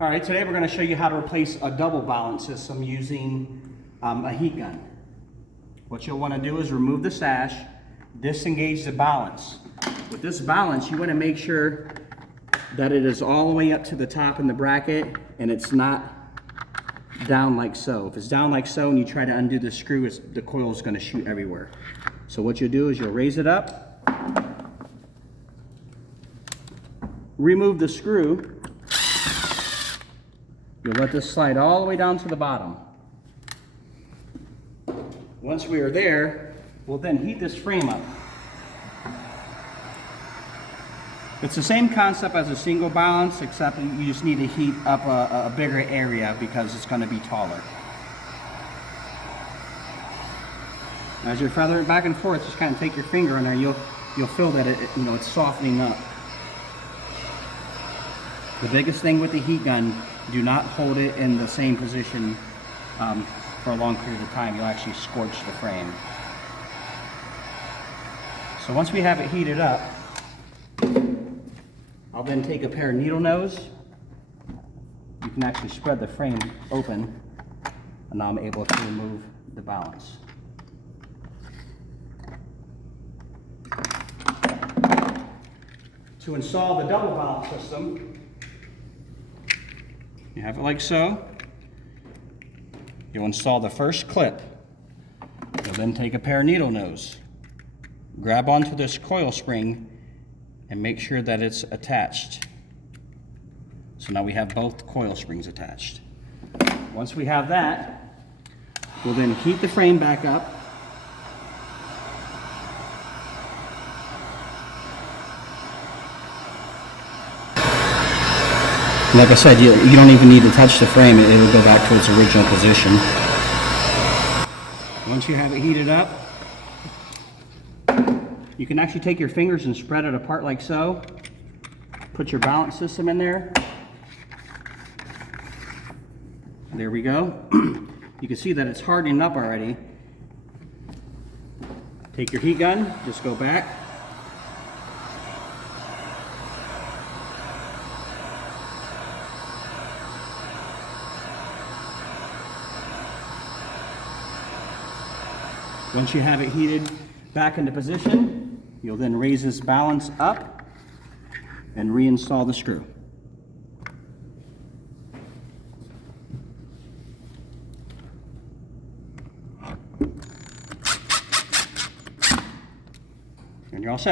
All right, today we're going to show you how to replace a double balance system using a heat gun. What you'll want to do is remove the sash, disengage the balance. With this balance, you want to make sure that it is all the way up to the top in the bracket and it's not down like so. If it's down like so and you try to undo the screw, the coil is going to shoot everywhere. So what you'll do is you'll raise it up, remove the screw. You'll let this slide all the way down to the bottom. Once we are there, we'll then heat this frame up. It's the same concept as a single balance, except you just need to heat up a bigger area because it's going to be taller. As you're feathering it back and forth, just kind of take your finger in there. You'll feel that it's softening up. The biggest thing with the heat gun, do not hold it in the same position for a long period of time. You'll actually scorch the frame. So once we have it heated up, I'll then take a pair of needle nose. You can actually spread the frame open, and now I'm able to remove the balance. To install the double balance system, you have it like so. You'll install the first clip. You'll then take a pair of needle nose, grab onto this coil spring, and make sure that it's attached. So now we have both coil springs attached. Once we have that, we'll then heat the frame back up. Like I said, you don't even need to touch the frame. It will go back to its original position. Once you have it heated up, you can actually take your fingers and spread it apart like so. Put your balance system in there. There we go. You can see that it's hardening up already. Take your heat gun, just go back. Once you have it heated back into position, you'll then raise this balance up and reinstall the screw. And you're all set.